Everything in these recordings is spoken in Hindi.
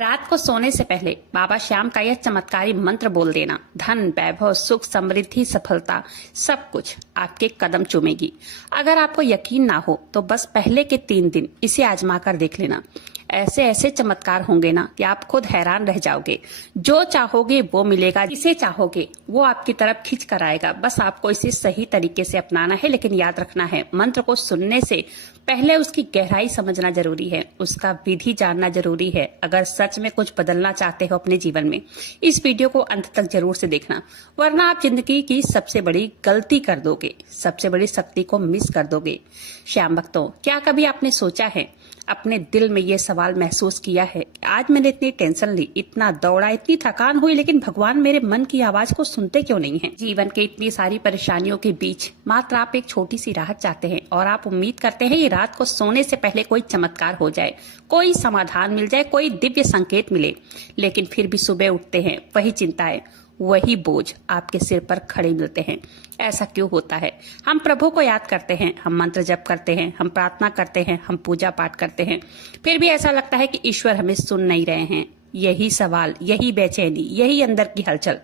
रात को सोने से पहले बाबा श्याम का यह चमत्कारी मंत्र बोल देना, धन, वैभव, सुख, समृद्धि, सफलता सब कुछ आपके कदम चूमेगी। अगर आपको यकीन ना हो तो बस पहले के 3 दिन इसे आजमा कर देख लेना। ऐसे ऐसे चमत्कार होंगे ना कि आप खुद हैरान रह जाओगे। जो चाहोगे वो मिलेगा, जिसे चाहोगे वो आपकी तरफ खींच कर आएगा। बस आपको इसे सही तरीके से अपनाना है, लेकिन याद रखना है मंत्र को सुनने से पहले उसकी गहराई समझना जरूरी है, उसका विधि जानना जरूरी है। अगर सच में कुछ बदलना चाहते हो अपने जीवन में, इस वीडियो को अंत तक जरूर से देखना, वरना आप जिंदगी की सबसे बड़ी गलती कर दोगे, सबसे बड़ी शक्ति को मिस कर दोगे। श्याम भक्तों, क्या कभी आपने सोचा है, अपने दिल में ये सवाल महसूस किया है, आज मैंने इतनी टेंशन ली, इतना दौड़ा, इतनी थकान हुई, लेकिन भगवान मेरे मन की आवाज को सुनते क्यों नहीं है? जीवन के इतनी सारी परेशानियों के बीच मात्र आप एक छोटी सी राहत चाहते हैं और आप उम्मीद करते हैं ये रात को सोने से पहले कोई चमत्कार हो जाए, कोई समाधान मिल जाए, कोई दिव्य संकेत मिले। लेकिन फिर भी सुबह उठते हैं, वही चिंताएं, वही बोझ आपके सिर पर खड़े मिलते हैं। ऐसा क्यों होता है? हम प्रभु को याद करते हैं, हम मंत्र जप करते हैं, हम प्रार्थना करते हैं, हम पूजा पाठ करते हैं, फिर भी ऐसा लगता है कि ईश्वर हमें सुन नहीं रहे हैं। यही सवाल, यही बेचैनी, यही अंदर की हलचल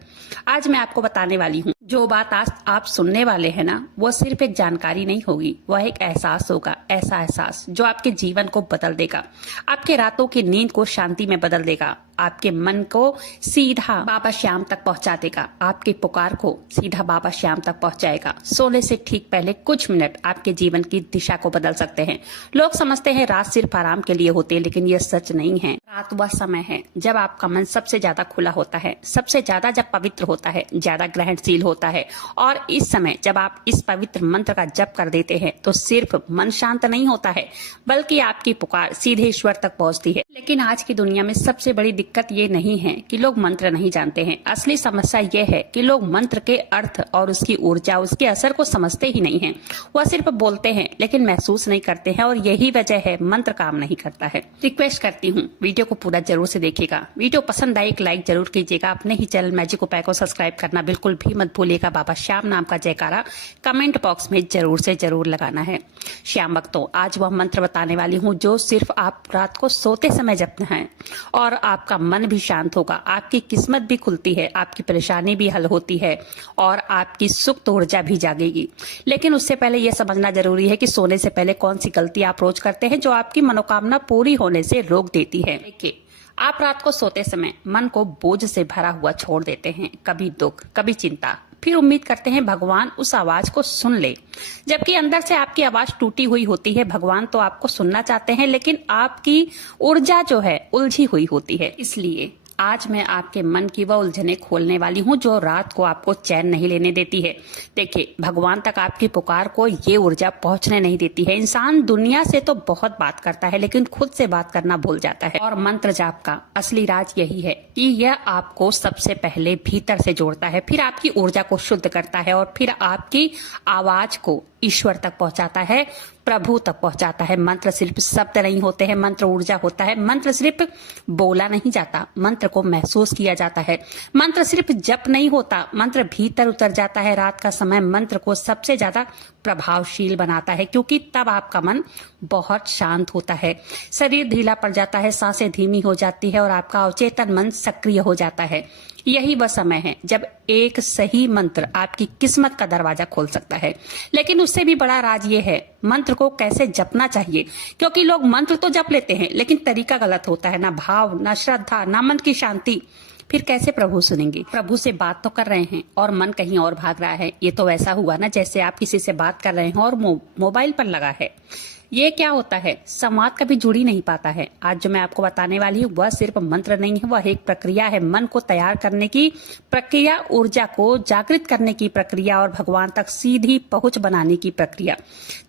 आज मैं आपको बताने वाली हूँ। जो बात आज आप सुनने वाले हैं ना, वो सिर्फ एक जानकारी नहीं होगी, वह एक एहसास होगा। ऐसा एहसास जो आपके जीवन को बदल देगा, आपके रातों की नींद को शांति में बदल देगा, आपके मन को सीधा बाबा श्याम तक पहुंचा देगा, आपकी पुकार को सीधा बाबा श्याम तक पहुंचाएगा। सोने से ठीक पहले कुछ मिनट आपके जीवन की दिशा को बदल सकते हैं। लोग समझते हैं रात सिर्फ आराम के लिए होती है, लेकिन यह सच नहीं है। रात वह समय है जब आपका मन सबसे ज्यादा खुला होता है, सबसे ज्यादा जब पवित्र होता है, ज्यादा ग्रहणशील होता है। और इस समय जब आप इस पवित्र मंत्र का जप कर देते हैं तो सिर्फ मन शांत नहीं होता है, बल्कि आपकी पुकार सीधे ईश्वर तक पहुंचती है। लेकिन आज की दुनिया में सबसे बड़ी दिक्कत ये नहीं है कि लोग मंत्र नहीं जानते हैं, असली समस्या ये है कि लोग मंत्र के अर्थ और उसकी ऊर्जा, उसके असर को समझते ही नहीं हैं। वह सिर्फ बोलते हैं लेकिन महसूस नहीं करते हैं, और यही वजह है मंत्र काम नहीं करता है। रिक्वेस्ट करती हूँ, वीडियो को पूरा जरूर से देखिएगा। वीडियो पसंद आए एक लाइक जरूर कीजिएगा। अपने ही चैनल मैजिक उपाय को सब्सक्राइब करना बिल्कुल भी मत भूलिएगा। बाबा श्याम नाम का जयकारा कमेंट बॉक्स में जरूर से जरूर लगाना है। श्याम भक्तों, आज वह मंत्र बताने वाली हूँ जो सिर्फ आप रात को सोते समय जपना है, और आपका मन भी शांत होगा, आपकी किस्मत भी खुलती है, आपकी परेशानी भी हल होती है, और आपकी सुप्त ऊर्जा भी जागेगी। लेकिन उससे पहले यह समझना जरूरी है कि सोने से पहले कौन सी गलती आप रोज करते हैं जो आपकी मनोकामना पूरी होने से रोक देती है। देखिए, आप रात को सोते समय मन को बोझ से भरा हुआ छोड़ देते हैं, कभी दुख, कभी चिंता, फिर उम्मीद करते हैं भगवान उस आवाज को सुन ले, जबकि अंदर से आपकी आवाज टूटी हुई होती है। भगवान तो आपको सुनना चाहते हैं, लेकिन आपकी ऊर्जा जो है उलझी हुई होती है। इसलिए आज मैं आपके मन की वह उलझने खोलने वाली हूँ जो रात को आपको चैन नहीं लेने देती है। देखिए, भगवान तक आपकी पुकार को ये ऊर्जा पहुंचने नहीं देती है। इंसान दुनिया से तो बहुत बात करता है, लेकिन खुद से बात करना भूल जाता है। और मंत्र जाप का असली राज यही है कि यह आपको सबसे पहले भीतर से जोड़ता है, फिर आपकी ऊर्जा को शुद्ध करता है, और फिर आपकी आवाज को ईश्वर तक पहुंचाता है, प्रभु तक पहुंचाता है। मंत्र सिर्फ शब्द नहीं होते हैं, मंत्र ऊर्जा होता है। मंत्र सिर्फ बोला नहीं जाता, मंत्र को महसूस किया जाता है। मंत्र सिर्फ जप नहीं होता, मंत्र भीतर उतर जाता है। रात का समय मंत्र को सबसे ज्यादा प्रभावशील बनाता है, क्योंकि तब आपका मन बहुत शांत होता है, शरीर ढीला पड़ जाता है, सांसें धीमी हो जाती है, और आपका अवचेतन मन सक्रिय हो जाता है। यही वह समय है जब एक सही मंत्र आपकी किस्मत का दरवाजा खोल सकता है। लेकिन उससे भी बड़ा राज ये है मंत्र को कैसे जपना चाहिए, क्योंकि लोग मंत्र तो जप लेते हैं, लेकिन तरीका गलत होता है। ना भाव, ना श्रद्धा, ना मन की शांति, फिर कैसे प्रभु सुनेंगे? प्रभु से बात तो कर रहे हैं और मन कहीं और भाग रहा है। ये तो वैसा हुआ ना जैसे आप किसी से बात कर रहे हैं और मोबाइल पर लगा है। ये क्या होता है? संवाद कभी जुड़ ही नहीं पाता है। आज जो मैं आपको बताने वाली हूँ वह सिर्फ मंत्र नहीं है, वह एक प्रक्रिया है। मन को तैयार करने की प्रक्रिया, ऊर्जा को जागृत करने की प्रक्रिया, और भगवान तक सीधी पहुंच बनाने की प्रक्रिया।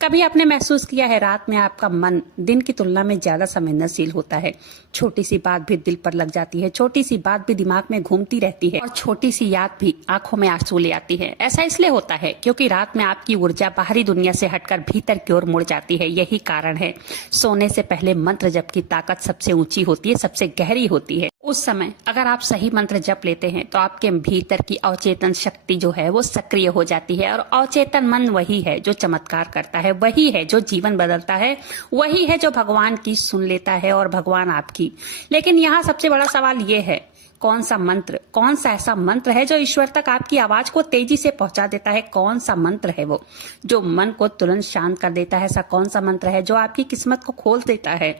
कभी आपने महसूस किया है रात में आपका मन दिन की तुलना में ज्यादा संवेदनशील होता है? छोटी सी बात भी दिल पर लग जाती है, छोटी सी बात भी दिमाग में घूमती रहती है, और छोटी सी याद भी आंखों में आंसू ले आती है। ऐसा इसलिए होता है क्योंकि रात में आपकी ऊर्जा बाहरी दुनिया से हटकर भीतर की ओर मुड़ जाती है। यही कारण है सोने से पहले मंत्र जप की ताकत सबसे ऊंची होती है, सबसे गहरी होती है। उस समय अगर आप सही मंत्र जप लेते हैं तो आपके भीतर की अवचेतन शक्ति जो है वो सक्रिय हो जाती है, और अवचेतन मन वही है जो चमत्कार करता है, वही है जो जीवन बदलता है, वही है जो भगवान की सुन लेता है और भगवान आपकी। लेकिन यहाँ सबसे बड़ा सवाल ये है, कौन सा मंत्र, कौन सा ऐसा मंत्र है जो ईश्वर तक आपकी आवाज को तेजी से पहुंचा देता है? कौन सा मंत्र है वो जो मन को तुरंत शांत कर देता है? ऐसा कौन सा मंत्र है जो आपकी किस्मत को खोल देता है?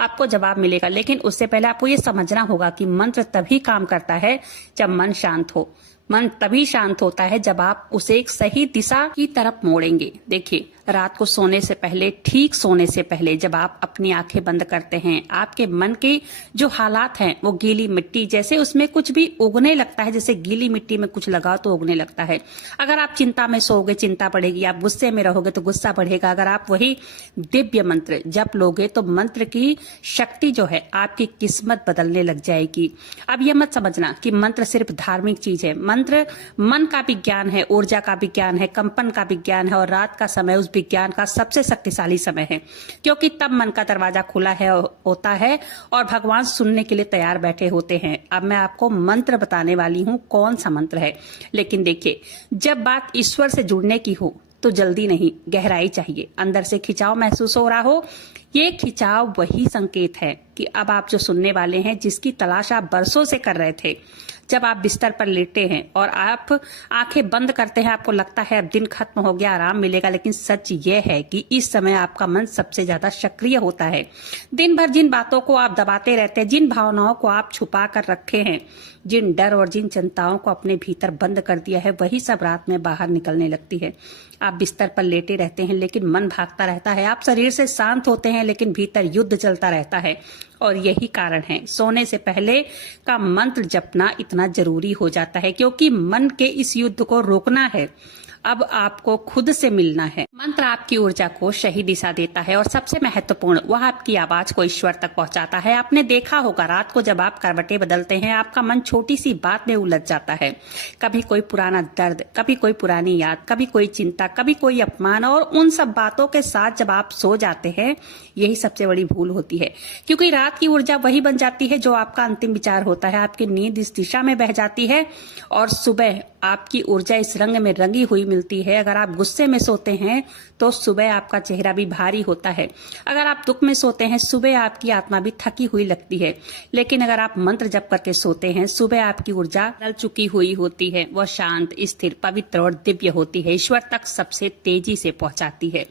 आपको जवाब मिलेगा, लेकिन उससे पहले आपको ये समझना होगा कि मंत्र तभी काम करता है जब मन शांत हो। मन तभी शांत होता है जब आप उसे एक सही दिशा की तरफ मोड़ेंगे। देखिए, रात को सोने से पहले, ठीक सोने से पहले जब आप अपनी आंखें बंद करते हैं, आपके मन के जो हालात हैं वो गीली मिट्टी जैसे, उसमें कुछ भी उगने लगता है, जैसे गीली मिट्टी में कुछ लगाओ तो उगने लगता है। अगर आप चिंता में सोओगे, चिंता बढ़ेगी, आप गुस्से में रहोगे तो गुस्सा बढ़ेगा। अगर आप वही दिव्य मंत्र जप लोगे तो मंत्र की शक्ति जो है आपकी किस्मत बदलने लग जाएगी। अब यह मत समझना कि मंत्र सिर्फ धार्मिक चीज है। मंत्र मन का विज्ञान है, ऊर्जा का विज्ञान है, कंपन का विज्ञान है, और रात का समय उस विज्ञान का सबसे शक्तिशाली समय है, क्योंकि तब मन का दरवाजा खुला है होता है और भगवान सुनने के लिए तैयार बैठे होते हैं। अब मैं आपको मंत्र बताने वाली हूँ, कौन सा मंत्र है। लेकिन देखिए, जब बात ईश्वर से जुड़ने की हो तो जल्दी नहीं, गहराई चाहिए। अंदर से खिंचाव महसूस हो रहा हो, ये खिंचाव वही संकेत है कि अब आप जो सुनने वाले हैं, जिसकी तलाश आप बरसों से कर रहे थे। जब आप बिस्तर पर लेटे हैं और आप आंखें बंद करते हैं, आपको लगता है अब दिन खत्म हो गया, आराम मिलेगा, लेकिन सच ये है कि इस समय आपका मन सबसे ज्यादा सक्रिय होता है। दिन भर जिन बातों को आप दबाते रहते हैं, जिन भावनाओं को आप छुपा कर रखे हैं, जिन डर और जिन चिंताओं को अपने भीतर बंद कर दिया है, वही सब रात में बाहर निकलने लगती है। आप बिस्तर पर लेटे रहते हैं लेकिन मन भागता रहता है। आप शरीर से शांत होते हैं लेकिन भीतर युद्ध चलता रहता है। और यही कारण है सोने से पहले का मंत्र जपना इतना जरूरी हो जाता है, क्योंकि मन के इस युद्ध को रोकना है। अब आपको खुद से मिलना है। मंत्र आपकी ऊर्जा को सही दिशा देता है, और सबसे महत्वपूर्ण, वह आपकी आवाज को ईश्वर तक पहुंचाता है। आपने देखा होगा, रात को जब आप करवटें बदलते हैं, आपका मन छोटी सी बात में उलझ जाता है। कभी कोई पुराना दर्द, कभी कोई पुरानी याद, कभी कोई चिंता, कभी कोई अपमान, और उन सब बातों के साथ जब आप सो जाते हैं, यही सबसे बड़ी भूल होती है, क्योंकि रात की ऊर्जा वही बन जाती है जो आपका अंतिम विचार होता है। आपकी नींद इस दिशा में बह जाती है और सुबह आपकी ऊर्जा इस रंग में रंगी हुई मिलती है। अगर आप गुस्से में सोते हैं तो सुबह आपका चेहरा भी भारी होता है। अगर आप दुख में सोते हैं, सुबह आपकी आत्मा भी थकी हुई लगती है। लेकिन अगर आप मंत्र जप करके सोते हैं, सुबह आपकी ऊर्जा ढल चुकी हुई होती है, वह शांत, स्थिर, पवित्र और दिव्य होती है, ईश्वर तक सबसे तेजी से पहुंचाती है।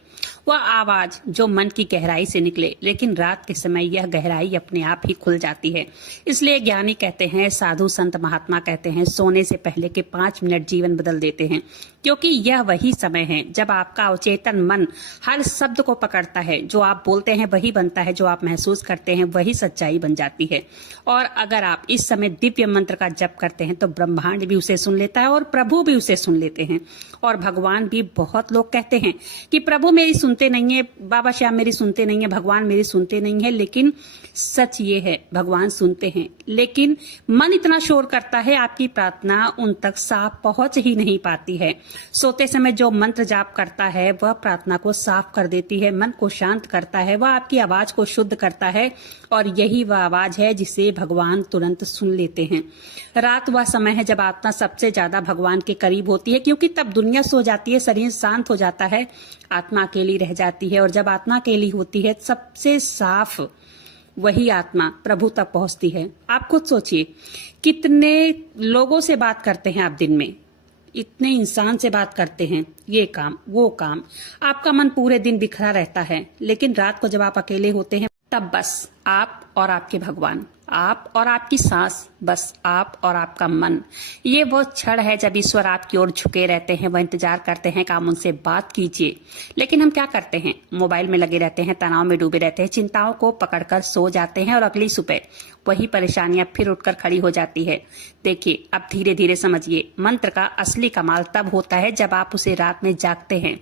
वह आवाज जो मन की गहराई से निकले, लेकिन रात के समय यह गहराई अपने आप ही खुल जाती है। इसलिए ज्ञानी कहते हैं, साधु संत महात्मा कहते हैं, सोने से पहले के 5 मिनट जीवन बदल देते हैं, क्योंकि यह वही समय है जब आपका अवचेतन मन हर शब्द को पकड़ता है। जो आप बोलते हैं वही बनता है, जो आप महसूस करते हैं वही सच्चाई बन जाती है। और अगर आप इस समय दिव्य मंत्र का जप करते हैं तो ब्रह्मांड भी उसे सुन लेता है और प्रभु भी उसे सुन लेते हैं। और भगवान भी, बहुत लोग कहते हैं कि प्रभु मेरी सुनते नहीं है, बाबा श्याम मेरी सुनते नहीं है, भगवान मेरी सुनते नहीं है, लेकिन सच ये है, भगवान सुनते हैं, लेकिन मन इतना शोर करता है, आपकी प्रार्थना उन तक साफ पहुंच ही नहीं पाती है। सोते समय जो मंत्र जाप करता है वह प्रार्थना को साफ कर देती है, मन को शांत करता है, वह आपकी आवाज को शुद्ध करता है, और यही वह आवाज है जिसे भगवान तुरंत सुन लेते हैं। रात वह समय है जब आत्मा सबसे ज्यादा भगवान के करीब होती है, क्योंकि तब दुनिया सो जाती है, शरीर शांत हो जाता है, आत्मा अकेली रह जाती है। और जब आत्मा अकेली होती है, सबसे साफ वही आत्मा प्रभु तक पहुंचती है। आप खुद सोचिए, कितने लोगों से बात करते हैं आप दिन में, इतने इंसान से बात करते हैं, ये काम वो काम, आपका मन पूरे दिन बिखरा रहता है। लेकिन रात को जब आप अकेले होते हैं, तब बस आप और आपके भगवान, आप और आपकी सांस, बस आप और आपका मन। ये वो क्षण है जब ईश्वर आपकी ओर झुके रहते हैं, वह इंतजार करते हैं कि आप उनसे बात कीजिए। लेकिन हम क्या करते हैं, मोबाइल में लगे रहते हैं, तनाव में डूबे रहते हैं, चिंताओं को पकड़कर सो जाते हैं, और अगली सुबह वही परेशानियां फिर उठकर खड़ी हो जाती है। देखिए, अब धीरे धीरे समझिए, मंत्र का असली कमाल तब होता है जब आप उसे रात में जागते हैं,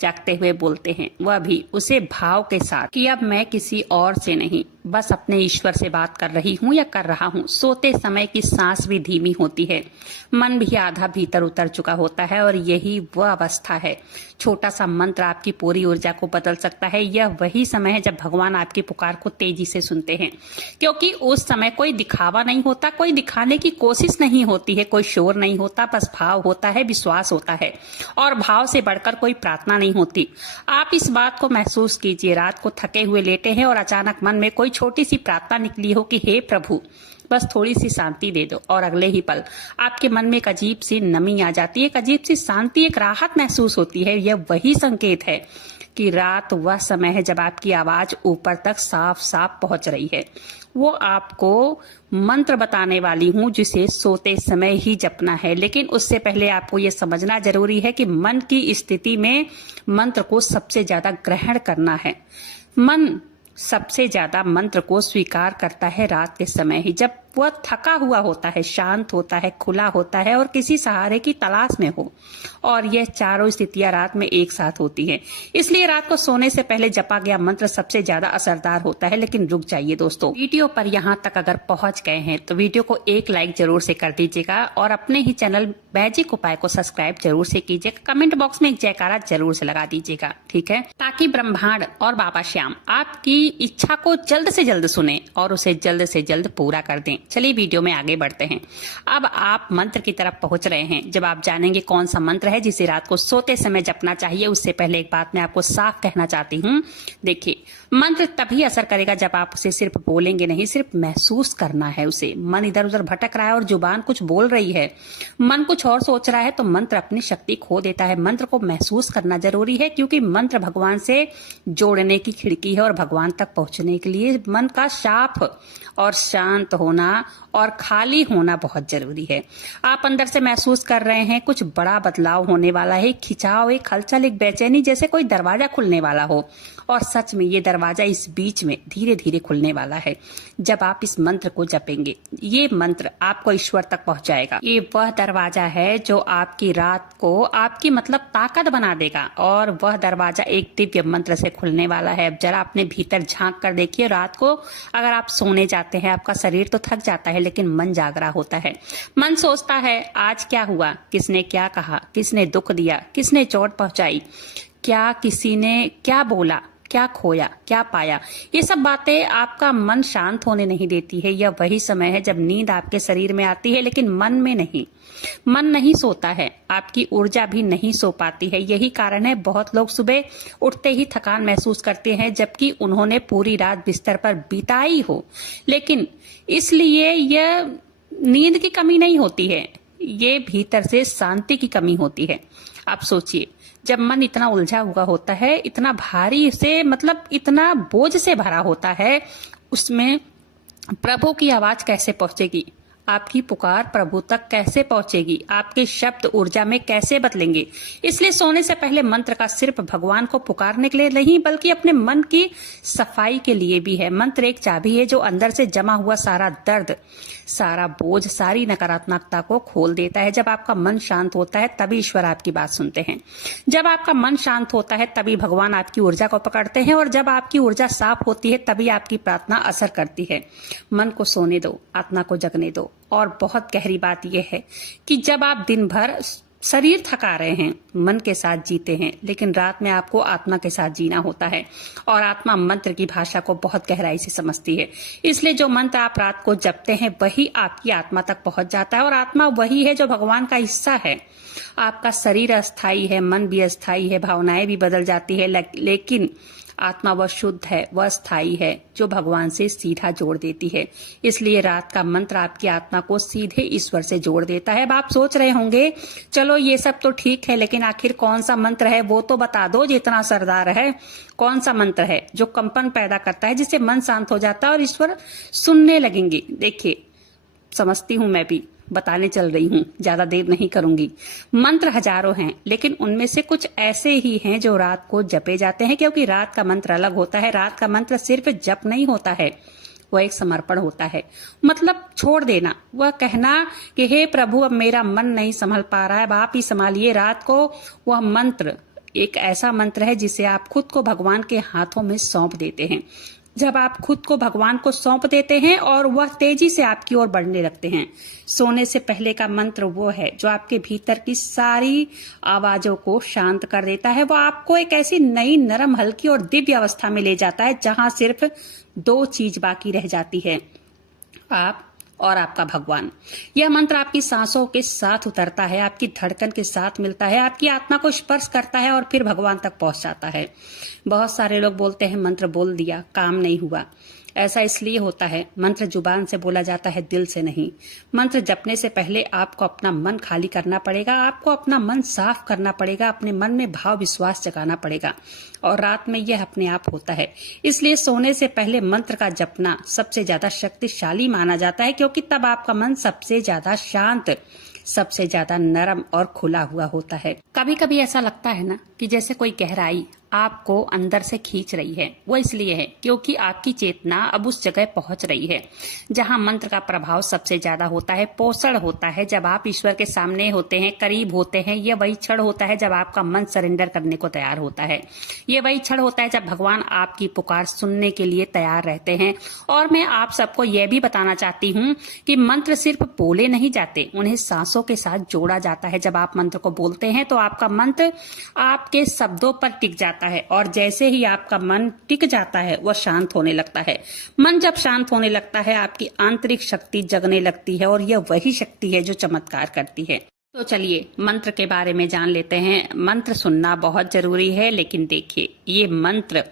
जागते हुए बोलते हैं, वह भी उसे भाव के साथ कि अब मैं किसी और से नहीं, बस अपने ईश्वर से बात कर रही हूँ या कर रहा हूँ। सोते समय की सांस भी धीमी होती है, मन भी आधा भीतर उतर चुका होता है और यही वह अवस्था है। छोटा सा मंत्र आपकी पूरी ऊर्जा को बदल सकता है। यह वही समय है जब भगवान आपकी पुकार को तेजी से सुनते हैं, क्योंकि उस समय कोई दिखावा नहीं होता, कोई दिखाने की कोशिश नहीं होती है, कोई शोर नहीं होता, बस भाव होता है, विश्वास होता है और भाव से बढ़कर कोई प्रार्थना नहीं होती। आप इस बात को महसूस कीजिए, रात को थके हुए लेटे हैं और अचानक मन में कोई छोटी सी प्रार्थना निकली हो कि हे प्रभु बस थोड़ी सी शांति दे दो, और अगले ही पल आपके मन में एक अजीब सी नमी आ जाती है, एक अजीब सी शांति, एक राहत महसूस होती है। यह वही संकेत है कि रात वह समय है जब आपकी आवाज ऊपर तक साफ साफ पहुंच रही है। वो आपको मंत्र बताने वाली हूँ जिसे सोते समय ही जपना है, लेकिन उससे पहले आपको ये समझना जरूरी है कि मन की स्थिति में मंत्र को सबसे ज्यादा ग्रहण करना है। मन सबसे ज्यादा मंत्र को स्वीकार करता है रात के समय ही, जब वह थका हुआ होता है, शांत होता है, खुला होता है और किसी सहारे की तलाश में हो। और यह चारों स्थितियां रात में एक साथ होती हैं। इसलिए रात को सोने से पहले जपा गया मंत्र सबसे ज्यादा असरदार होता है। लेकिन रुक जाइए दोस्तों, वीडियो पर यहाँ तक अगर पहुंच गए हैं तो वीडियो को एक लाइक जरूर से कर दीजिएगा और अपने ही चैनल मैजिक उपाय को सब्सक्राइब जरूर से कीजिएगा। कमेंट बॉक्स में एक जयकारा जरूर से लगा दीजिएगा, ठीक है, ताकि ब्रह्मांड और बाबा श्याम आपकी इच्छा को जल्द से जल्द सुने और उसे जल्द से जल्द पूरा कर दें। चलिए वीडियो में आगे बढ़ते हैं। अब आप मंत्र की तरफ पहुंच रहे हैं। जब आप जानेंगे कौन सा मंत्र है जिसे रात को सोते समय जपना चाहिए, उससे पहले एक बात मैं आपको साफ कहना चाहती हूँ। देखिए, मंत्र तभी असर करेगा जब आप उसे सिर्फ बोलेंगे नहीं, सिर्फ महसूस करना है उसे। मन इधर उधर भटक रहा है और जुबान कुछ बोल रही है, मन कुछ और सोच रहा है, तो मंत्र अपनी शक्ति खो देता है। मंत्र को महसूस करना जरूरी है, क्योंकि मंत्र भगवान से जोड़ने की खिड़की है और भगवान तक पहुंचने के लिए मन का साफ और शांत होना और खाली होना बहुत जरूरी है। आप अंदर से महसूस कर रहे हैं कुछ बड़ा बदलाव होने वाला है, खिंचाव, एक हलचल, एक बेचैनी, जैसे कोई दरवाजा खुलने वाला हो। और सच में ये दरवाजा इस बीच में धीरे धीरे खुलने वाला है जब आप इस मंत्र को जपेंगे। ये मंत्र आपको ईश्वर तक पहुंचाएगा। ये वह दरवाजा है जो आपकी रात को आपकी ताकत बना देगा, और वह दरवाजा एक दिव्य मंत्र से खुलने वाला है। अब जरा अपने भीतर झांक कर देखिए। रात को अगर आप सोने जाते हैं, आपका शरीर तो थक जाता है, लेकिन मन जाग रहा होता है। मन सोचता है आज क्या हुआ, किसने क्या कहा, किसने दुख दिया, किसने चोट पहुंचाई, क्या किसी ने क्या बोला, क्या खोया, क्या पाया। ये सब बातें आपका मन शांत होने नहीं देती है। यह वही समय है जब नींद आपके शरीर में आती है, लेकिन मन में नहीं। मन नहीं सोता है, आपकी ऊर्जा भी नहीं सो पाती है। यही कारण है बहुत लोग सुबह उठते ही थकान महसूस करते हैं, जबकि उन्होंने पूरी रात बिस्तर पर बिताई हो। लेकिन इसलिए यह नींद की कमी नहीं होती है, ये भीतर से शांति की कमी होती है। आप सोचिए, जब मन इतना उलझा हुआ होता है, इतना भारी से इतना बोझ से भरा होता है, उसमें प्रभु की आवाज कैसे पहुंचेगी? आपकी पुकार प्रभु तक कैसे पहुंचेगी? आपके शब्द ऊर्जा में कैसे बदलेंगे? इसलिए सोने से पहले मंत्र का सिर्फ भगवान को पुकारने के लिए नहीं, बल्कि अपने मन की सफाई के लिए भी है। मंत्र एक चाबी है जो अंदर से जमा हुआ सारा दर्द, सारा बोझ, सारी नकारात्मकता को खोल देता है। जब आपका मन शांत होता है तभी ईश्वर आपकी बात सुनते हैं। जब आपका मन शांत होता है तभी भगवान आपकी ऊर्जा को पकड़ते हैं, और जब आपकी ऊर्जा साफ होती है तभी आपकी प्रार्थना असर करती है। मन को सोने दो, आत्मा को जगने दो। और बहुत गहरी बात यह है कि जब आप दिन भर शरीर थका रहे हैं, मन के साथ जीते हैं, लेकिन रात में आपको आत्मा के साथ जीना होता है, और आत्मा मंत्र की भाषा को बहुत गहराई से समझती है। इसलिए जो मंत्र आप रात को जपते हैं वही आपकी आत्मा तक पहुंच जाता है, और आत्मा वही है जो भगवान का हिस्सा है। आपका शरीर अस्थाई है, मन भी अस्थाई है, भावनाएं भी बदल जाती है, लेकिन आत्मा वह शुद्ध है, वह स्थायी है, जो भगवान से सीधा जोड़ देती है। इसलिए रात का मंत्र आपकी आत्मा को सीधे ईश्वर से जोड़ देता है। अब आप सोच रहे होंगे, चलो ये सब तो ठीक है, लेकिन आखिर कौन सा मंत्र है वो तो बता दो जितना असरदार है। कौन सा मंत्र है जो कंपन पैदा करता है, जिससे मन शांत हो जाता है और ईश्वर सुनने लगेंगे? देखिए, समझती हूं, मैं भी बताने चल रही हूँ, ज्यादा देर नहीं करूंगी। मंत्र हजारों हैं, लेकिन उनमें से कुछ ऐसे ही हैं जो रात को जपे जाते हैं, क्योंकि रात का मंत्र अलग होता है। रात का मंत्र सिर्फ जप नहीं होता है, वह एक समर्पण होता है। छोड़ देना, वह कहना कि हे प्रभु, अब मेरा मन नहीं संभल पा रहा है, अब आप ही संभालिए। रात को वह मंत्र एक ऐसा मंत्र है जिसे आप खुद को भगवान के हाथों में सौंप देते हैं। जब आप खुद को भगवान को सौंप देते हैं और वह तेजी से आपकी ओर बढ़ने लगते हैं। सोने से पहले का मंत्र वो है जो आपके भीतर की सारी आवाजों को शांत कर देता है। वो आपको एक ऐसी नई, नरम, हल्की और दिव्य अवस्था में ले जाता है जहां सिर्फ दो चीज बाकी रह जाती है, आप और आपका भगवान। यह मंत्र आपकी सांसों के साथ उतरता है, आपकी धड़कन के साथ मिलता है, आपकी आत्मा को स्पर्श करता है और फिर भगवान तक पहुंच जाता है। बहुत सारे लोग बोलते हैं मंत्र बोल दिया, काम नहीं हुआ। ऐसा इसलिए होता है, मंत्र जुबान से बोला जाता है, दिल से नहीं। मंत्र जपने से पहले आपको अपना मन खाली करना पड़ेगा, आपको अपना मन साफ करना पड़ेगा, अपने मन में भाव विश्वास जगाना पड़ेगा और रात में यह अपने आप होता है। इसलिए सोने से पहले मंत्र का जपना सबसे ज्यादा शक्तिशाली माना जाता है, क्योंकि तब आपका मन सबसे ज्यादा शांत, सबसे ज्यादा नरम और खुला हुआ होता है। कभी कभी ऐसा लगता है ना कि जैसे कोई गहराई आपको अंदर से खींच रही है। वो इसलिए है क्योंकि आपकी चेतना अब उस जगह पहुंच रही है जहां मंत्र का प्रभाव सबसे ज्यादा होता है, पोषण होता है। जब आप ईश्वर के सामने होते हैं, करीब होते हैं, यह वही क्षण होता है जब आपका मन सरेंडर करने को तैयार होता है। ये वही क्षण होता है जब भगवान आपकी पुकार सुनने के लिए तैयार रहते हैं। और मैं आप सबको यह भी बताना चाहती हूँ कि मंत्र सिर्फ बोले नहीं जाते, उन्हें सांसों के साथ जोड़ा जाता है। जब आप मंत्र को बोलते हैं तो आपका मंत्र आपके शब्दों पर टिक जाता है और जैसे ही आपका मन टिक जाता है वह शांत होने लगता है। मन जब शांत होने लगता है आपकी आंतरिक शक्ति जगने लगती है और यह वही शक्ति है जो चमत्कार करती है। तो चलिए मंत्र के बारे में जान लेते हैं। मंत्र सुनना बहुत जरूरी है, लेकिन देखिए ये मंत्र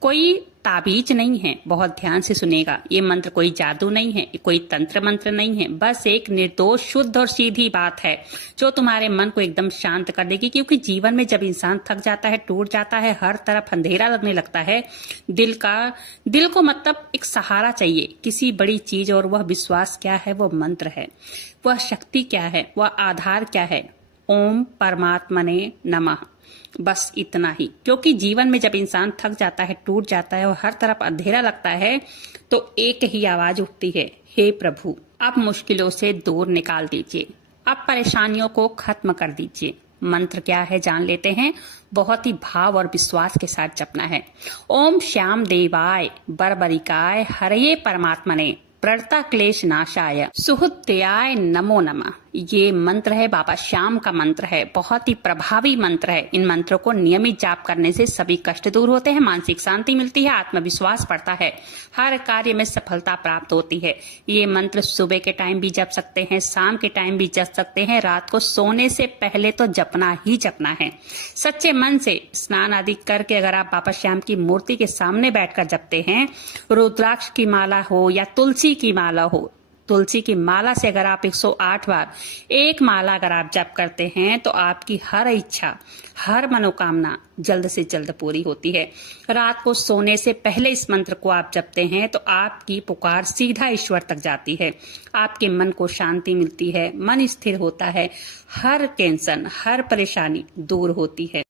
कोई ताबीज नहीं है, बहुत ध्यान से सुनेगा। ये मंत्र कोई जादू नहीं है, कोई तंत्र मंत्र नहीं है, बस एक निर्दोष, शुद्ध और सीधी बात है जो तुम्हारे मन को एकदम शांत कर देगी। क्योंकि जीवन में जब इंसान थक जाता है, टूट जाता है, हर तरफ अंधेरा लगने लगता है, दिल को मतलब एक सहारा चाहिए, किसी बड़ी चीज। और वह विश्वास क्या है? वो मंत्र है। वह शक्ति क्या है? वह आधार क्या है? ओम परमात्मने नमः। बस इतना ही। क्योंकि जीवन में जब इंसान थक जाता है, टूट जाता है और हर तरफ अंधेरा लगता है, तो एक ही आवाज उठती है, हे प्रभु अब मुश्किलों से दूर निकाल दीजिए, अब परेशानियों को खत्म कर दीजिए। मंत्र क्या है जान लेते हैं। बहुत ही भाव और विश्वास के साथ जपना है। ओम श्याम देवाय बरबरिकाय हरये परमात्मने प्रणता क्लेश नाशाय सुहृदयाय नमो नमः। ये मंत्र है, बाबा श्याम का मंत्र है, बहुत ही प्रभावी मंत्र है। इन मंत्रों को नियमित जाप करने से सभी कष्ट दूर होते हैं, मानसिक शांति मिलती है, आत्मविश्वास बढ़ता है, हर कार्य में सफलता प्राप्त होती है। ये मंत्र सुबह के टाइम भी जप सकते हैं, शाम के टाइम भी जप सकते हैं, रात को सोने से पहले तो जपना ही जपना है। सच्चे मन से स्नान आदि करके अगर आप बाबा श्याम की मूर्ति के सामने बैठकर जपते हैं, रुद्राक्ष की माला हो या तुलसी की माला हो, तुलसी की माला से अगर आप 108 बार एक माला अगर आप जप करते हैं तो आपकी हर इच्छा, हर मनोकामना जल्द से जल्द पूरी होती है। रात को सोने से पहले इस मंत्र को आप जपते हैं तो आपकी पुकार सीधा ईश्वर तक जाती है, आपके मन को शांति मिलती है, मन स्थिर होता है, हर टेंशन, हर परेशानी दूर होती है।